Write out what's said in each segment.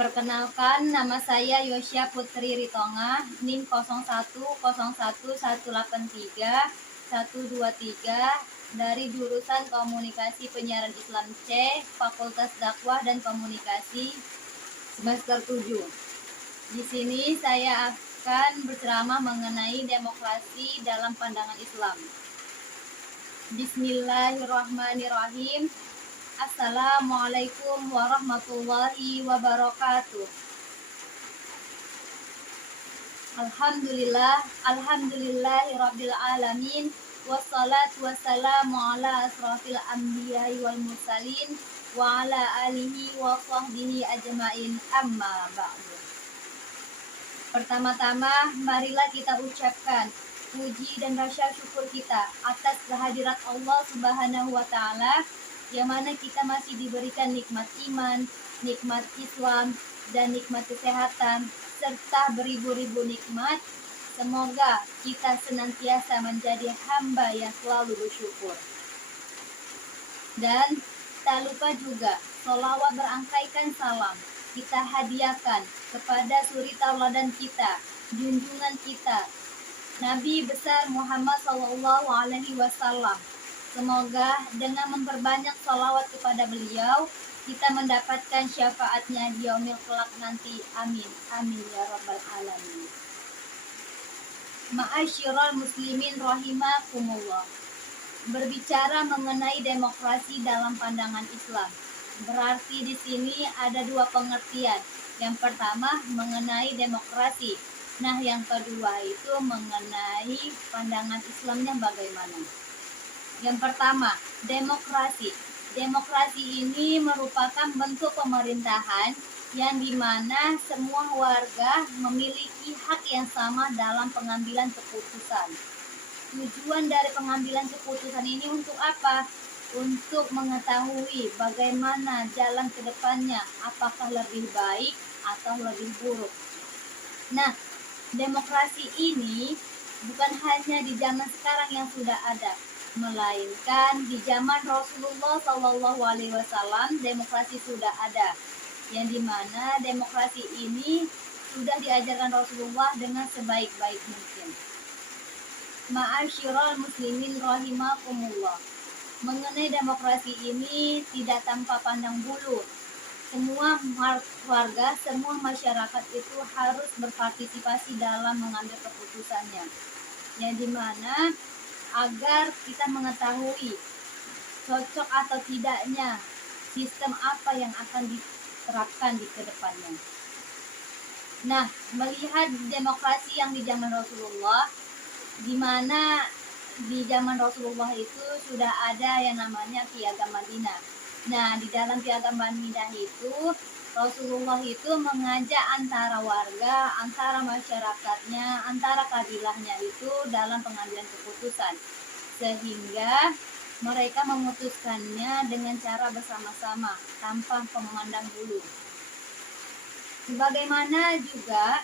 Perkenalkan, nama saya Yosya Putri Ritonga, NIM 0101183123 dari jurusan Komunikasi Penyiaran Islam C, Fakultas Dakwah dan Komunikasi semester 7. Di sini saya akan berceramah mengenai demokrasi dalam pandangan Islam. Bismillahirrahmanirrahim. Assalamualaikum warahmatullahi wabarakatuh. Alhamdulillahirabbil alamin, wassalatu wassalamu ala asrofil anbiya'i wal mursalin wa ala alihi wa sahbihi ajmain, amma ba'du. Pertama-tama marilah kita ucapkan puji dan rasa syukur kita atas kehadirat Allah Subhanahu wa taala, yang mana kita masih diberikan nikmat iman, nikmat Islam, dan nikmat kesehatan, serta beribu-ribu nikmat. Semoga kita senantiasa menjadi hamba yang selalu bersyukur. Dan tak lupa juga sholawat berangkaikan salam kita hadiahkan kepada suri tauladan kita, junjungan kita, Nabi besar Muhammad SAW. Semoga dengan memperbanyak sholawat kepada beliau, kita mendapatkan syafaatnya di yaumil kelak nanti. Amin. Amin ya rabbal alamin. Ma'asyiral muslimin rahimakumullah. Berbicara mengenai demokrasi dalam pandangan Islam, berarti di sini ada dua pengertian. Yang pertama mengenai demokrasi. Nah, yang kedua itu mengenai pandangan Islamnya bagaimana. Yang pertama, demokrasi. Demokrasi ini merupakan bentuk pemerintahan yang dimana semua warga memiliki hak yang sama dalam pengambilan keputusan. Tujuan dari pengambilan keputusan ini untuk apa? Untuk mengetahui bagaimana jalan ke depannya, apakah lebih baik atau lebih buruk. Nah, demokrasi ini bukan hanya di zaman sekarang yang sudah ada, melainkan di zaman Rasulullah SAW demokrasi sudah ada, yang dimana demokrasi ini sudah diajarkan Rasulullah dengan sebaik-baik mungkin. Ma'asyiral muslimin rahimakumullah. Mengenai demokrasi ini tidak tanpa pandang bulu. Semua warga, semua masyarakat itu harus berpartisipasi dalam mengambil keputusannya, yang dimana agar kita mengetahui cocok atau tidaknya sistem apa yang akan diterapkan di kedepannya. Nah, melihat demokrasi yang di zaman Rasulullah, di mana di zaman Rasulullah itu sudah ada yang namanya Piagam Madinah. Nah, di dalam Piagam Madinah itu Rasulullah itu mengajak antara warga, antara masyarakatnya, antara kabilahnya itu dalam pengambilan keputusan, sehingga mereka memutuskannya dengan cara bersama-sama tanpa memandang bulu. Sebagaimana juga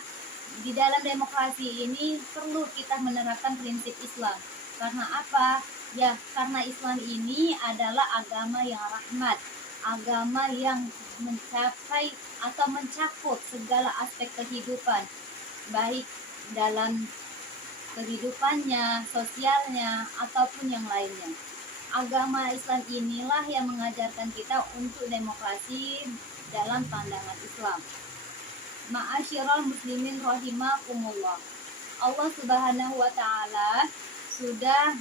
di dalam demokrasi ini perlu kita menerapkan prinsip Islam. Karena apa? Ya, karena Islam ini adalah agama yang rahmat, agama yang mencapai atau mencakup segala aspek kehidupan, baik dalam kehidupannya, sosialnya, ataupun yang lainnya. Agama Islam inilah yang mengajarkan kita untuk demokrasi dalam pandangan Islam. Ma'asyiral muslimin rahimakumullah. Allah Subhanahu wa taala sudah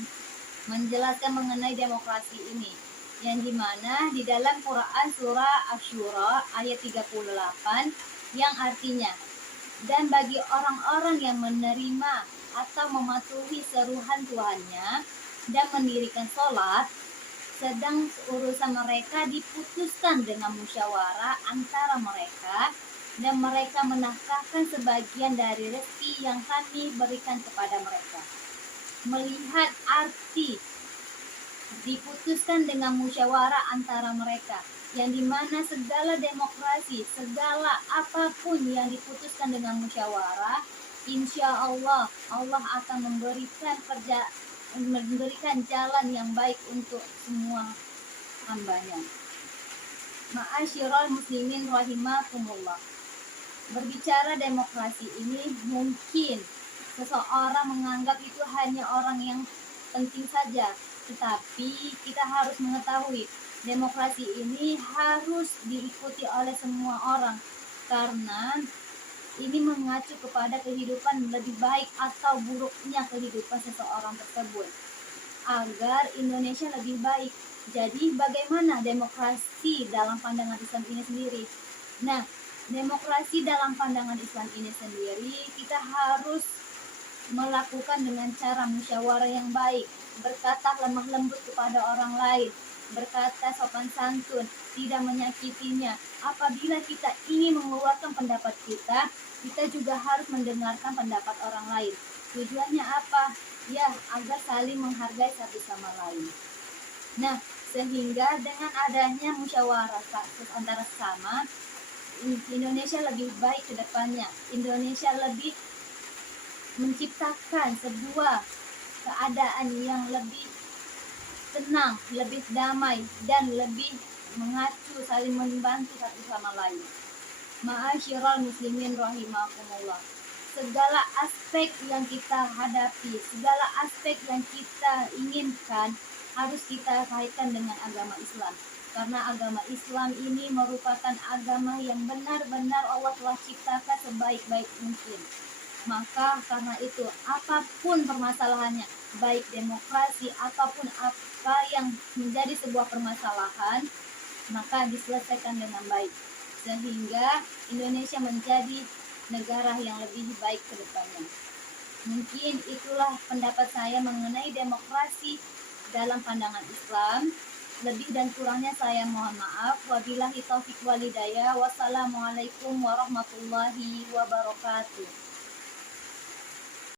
menjelaskan mengenai demokrasi ini, yang dimana di dalam Quran surah Asy-Syura ayat 38 yang artinya, dan bagi orang-orang yang menerima atau mematuhi seruan Tuhannya dan mendirikan sholat, sedang urusan mereka diputuskan dengan musyawarah antara mereka, dan mereka menafkahkan sebagian dari rezeki yang kami berikan kepada mereka. Melihat arti diputuskan dengan musyawarah antara mereka, yang dimana segala demokrasi, segala apapun yang diputuskan dengan musyawarah, insya Allah akan memberikan jalan yang baik untuk semua hambanya. Ma'asyiral muslimin rahimakumullah. Berbicara demokrasi ini mungkin seseorang menganggap itu hanya orang yang penting saja, tetapi kita harus mengetahui demokrasi ini harus diikuti oleh semua orang karena ini mengacu kepada kehidupan lebih baik atau buruknya kehidupan seseorang tersebut agar Indonesia lebih baik. Jadi bagaimana demokrasi dalam pandangan Islam ini sendiri? Nah, demokrasi dalam pandangan Islam ini sendiri kita harus melakukan dengan cara musyawarah yang baik, berkata lemah lembut kepada orang lain, berkata sopan santun, tidak menyakitinya. Apabila kita ingin mengeluarkan pendapat kita juga harus mendengarkan pendapat orang lain. Tujuannya apa? Ya, agar saling menghargai satu sama lain. Nah, sehingga dengan adanya musyawarah antara sesama, Indonesia lebih baik ke depannya. Indonesia lebih menciptakan sebuah keadaan yang lebih tenang, lebih damai, dan lebih mengacu saling membantu satu sama lain. Ma'asyiral muslimin rahimakumullah. Segala aspek yang kita hadapi, segala aspek yang kita inginkan harus kita kaitkan dengan agama Islam. Karena agama Islam ini merupakan agama yang benar-benar Allah telah ciptakan sebaik-baik mungkin. Maka karena itu apapun permasalahannya, baik demokrasi ataupun apa yang menjadi sebuah permasalahan, maka diselesaikan dengan baik sehingga Indonesia menjadi negara yang lebih baik ke depannya. Mungkin itulah pendapat saya mengenai demokrasi dalam pandangan Islam. Lebih dan kurangnya saya mohon maaf. Wabillahi taufik walhidayah. Wassalamualaikum warahmatullahi wabarakatuh.